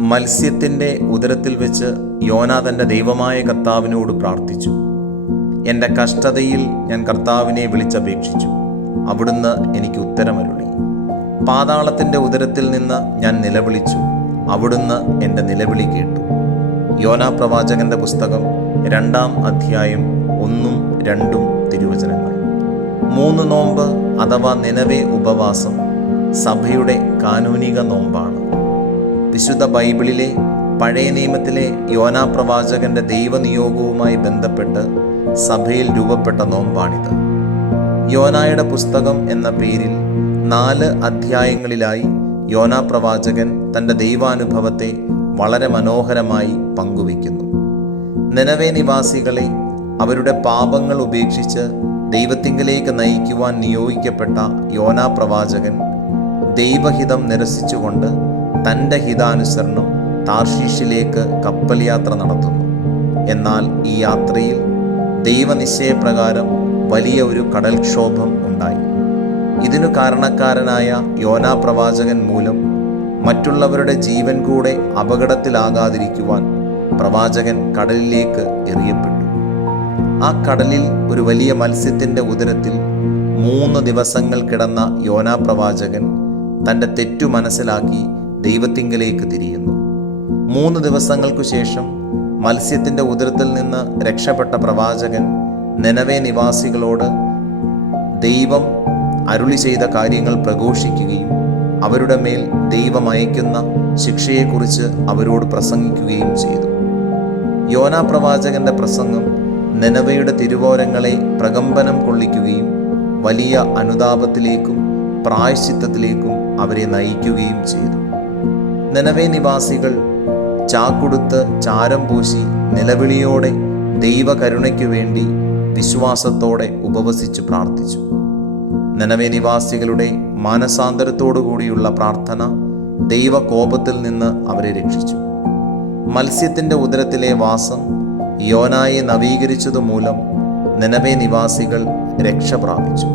മത്സ്യത്തിന്റെ ഉദരത്തിൽ വെച്ച് യോന തന്റെ ദൈവമായ കർത്താവിനോട് പ്രാർത്ഥിച്ചു. എന്റെ കഷ്ടതയിൽ ഞാൻ കർത്താവിനെ വിളിച്ചപേക്ഷിച്ചു. അവിടുന്ന് എനിക്ക് ഉത്തരമരുളി. പാതാളത്തിന്റെ ഉദരത്തിൽ നിന്ന് ഞാൻ നിലവിളിച്ചു. അവിടുന്ന് എന്റെ നിലവിളി കേട്ടു. യോന പ്രവാചകന്റെ പുസ്തകം രണ്ടാം അധ്യായം ഒന്നും രണ്ടും തിരുവചനങ്ങൾ. മൂന്ന് നോമ്പ് അഥവാ നിലവേ ഉപവാസം സഭയുടെ കാനൂനിക നോമ്പാണ്. വിശുദ്ധ ബൈബിളിലെ പഴയ നിയമത്തിലെ യോനാ പ്രവാചകന്റെ ദൈവനിയോഗവുമായി ബന്ധപ്പെട്ട് സഭയിൽ രൂപപ്പെട്ട നോമ്പാണിത്. യോനായുടെ പുസ്തകം എന്ന പേരിൽ നാല് അധ്യായങ്ങളിലായി യോനാ പ്രവാചകൻ തന്റെ ദൈവാനുഭവത്തെ വളരെ മനോഹരമായി പങ്കുവയ്ക്കുന്നു. നിലവേ നിവാസികളെ അവരുടെ പാപങ്ങൾ ഉപേക്ഷിച്ച് ദൈവത്തിങ്കിലേക്ക് നയിക്കുവാൻ നിയോഗിക്കപ്പെട്ട യോനാ പ്രവാചകൻ ദൈവഹിതം നിരസിച്ചുകൊണ്ട് തന്റെ ഹിതാനുസരണം താർഷീഷിലേക്ക് കപ്പൽ യാത്ര നടത്തുന്നു. എന്നാൽ ഈ യാത്രയിൽ ദൈവനിശ്ചയപ്രകാരം വലിയ ഒരു കടൽക്ഷോഭം ഉണ്ടായി. ഇതിനു കാരണക്കാരനായ യോനാ പ്രവാചകൻ മൂലം മറ്റുള്ളവരുടെ ജീവൻ കൂടെ അപകടത്തിലാകാതിരിക്കുവാൻ പ്രവാചകൻ കടലിലേക്ക് എറിയപ്പെട്ടു. ആ കടലിൽ ഒരു വലിയ മത്സ്യത്തിന്റെ ഉദരത്തിൽ മൂന്ന് ദിവസങ്ങൾ കിടന്ന യോനാ പ്രവാചകൻ തന്റെ തെറ്റു മനസ്സിലാക്കി ദൈവത്തിങ്കലേക്ക് തിരിയുന്നു. മൂന്ന് ദിവസങ്ങൾക്കു ശേഷം മത്സ്യത്തിന്റെ ഉദരത്തിൽ നിന്ന് രക്ഷപ്പെട്ട പ്രവാചകൻ നെനവേ നിവാസികളോട് ദൈവം അരുളി ചെയ്ത കാര്യങ്ങൾ പ്രഘോഷിക്കുകയും അവരുടെ മേൽ ദൈവം അയക്കുന്ന ശിക്ഷയെക്കുറിച്ച് അവരോട് പ്രസംഗിക്കുകയും ചെയ്തു. യോനാ പ്രവാചകന്റെ പ്രസംഗം നെനവയുടെ തിരുവോരങ്ങളെ പ്രകമ്പനം കൊള്ളിക്കുകയും വലിയ അനുതാപത്തിലേക്കും പ്രായശ്ചിത്തത്തിലേക്കും അവരെ നയിക്കുകയും ചെയ്തു. നെനവേ നിവാസികൾ ചാക്കുടുത്ത് ചാരം പൂശി നിലവിളിയോടെ ദൈവകരുണയ്ക്കു വേണ്ടി വിശ്വാസത്തോടെ ഉപവസിച്ച് പ്രാർത്ഥിച്ചു. നനവേ നിവാസികളുടെ മാനസാന്തരത്തോടുകൂടിയുള്ള പ്രാർത്ഥന ദൈവകോപത്തിൽ നിന്ന് അവരെ രക്ഷിച്ചു. മത്സ്യത്തിന്റെ ഉദരത്തിലെ വാസം യോനായെ നവീകരിച്ചതുമൂലം നിലവേ നിവാസികൾ രക്ഷ പ്രാപിച്ചു.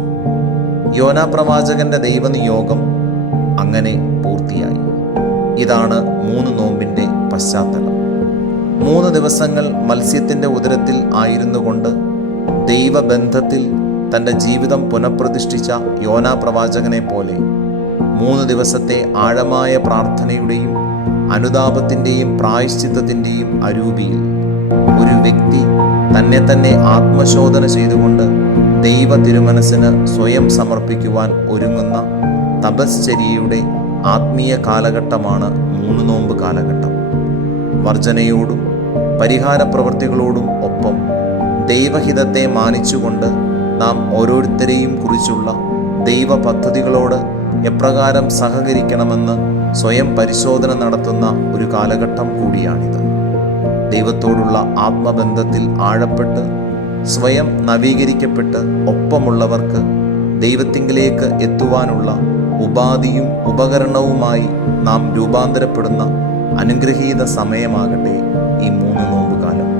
യോനാ പ്രവാചകന്റെ ദൈവനിയോഗം അങ്ങനെ പൂർത്തിയായി. ഇതാണ് മൂന്ന് നോമ്പിന്റെ പശ്ചാത്തലം. മൂന്ന് ദിവസങ്ങൾ മത്സ്യത്തിന്റെ ഉദരത്തിൽ ആയിരുന്നു കൊണ്ട് ദൈവബന്ധത്തിൽ തന്റെ ജീവിതം പുനഃപ്രതിഷ്ഠിച്ച യോനാ പ്രവാചകനെ പോലെ മൂന്ന് ദിവസത്തെ ആഴമായ പ്രാർത്ഥനയുടെയും അനുതാപത്തിന്റെയും പ്രായശ്ചിത്തത്തിന്റെയും അരൂപിയിൽ ഒരു വ്യക്തി തന്നെ തന്നെ ആത്മശോധന ചെയ്തുകൊണ്ട് ദൈവ തിരുമനസ്സിന് സ്വയം സമർപ്പിക്കുവാൻ ഒരുങ്ങുന്ന തപശ്ചര്യയുടെ ആത്മീയ കാലഘട്ടമാണ് മൂന്ന് നോമ്പ് കാലഘട്ടം. വർജനയോടും പരിഹാര പ്രവൃത്തികളോടും ഒപ്പം ദൈവഹിതത്തെ മാനിച്ചുകൊണ്ട് നാം ഓരോരുത്തരെയും കുറിച്ചുള്ള ദൈവ പദ്ധതികളോട് എപ്രകാരം സഹകരിക്കണമെന്ന് സ്വയം പരിശോധന നടത്തുന്ന ഒരു കാലഘട്ടം കൂടിയാണിത്. ദൈവത്തോടുള്ള ആത്മബന്ധത്തിൽ ആഴപ്പെട്ട് സ്വയം നവീകരിക്കപ്പെട്ട് ഒപ്പമുള്ളവർക്ക് ദൈവത്തിങ്കിലേക്ക് എത്തുവാനുള്ള ഉപാധിയും ഉപകരണവുമായി നാം രൂപാന്തരപ്പെടുന്ന അനുഗ്രഹീത സമയമാകട്ടെ ഈ മൂന്ന് നോമ്പുകാലം.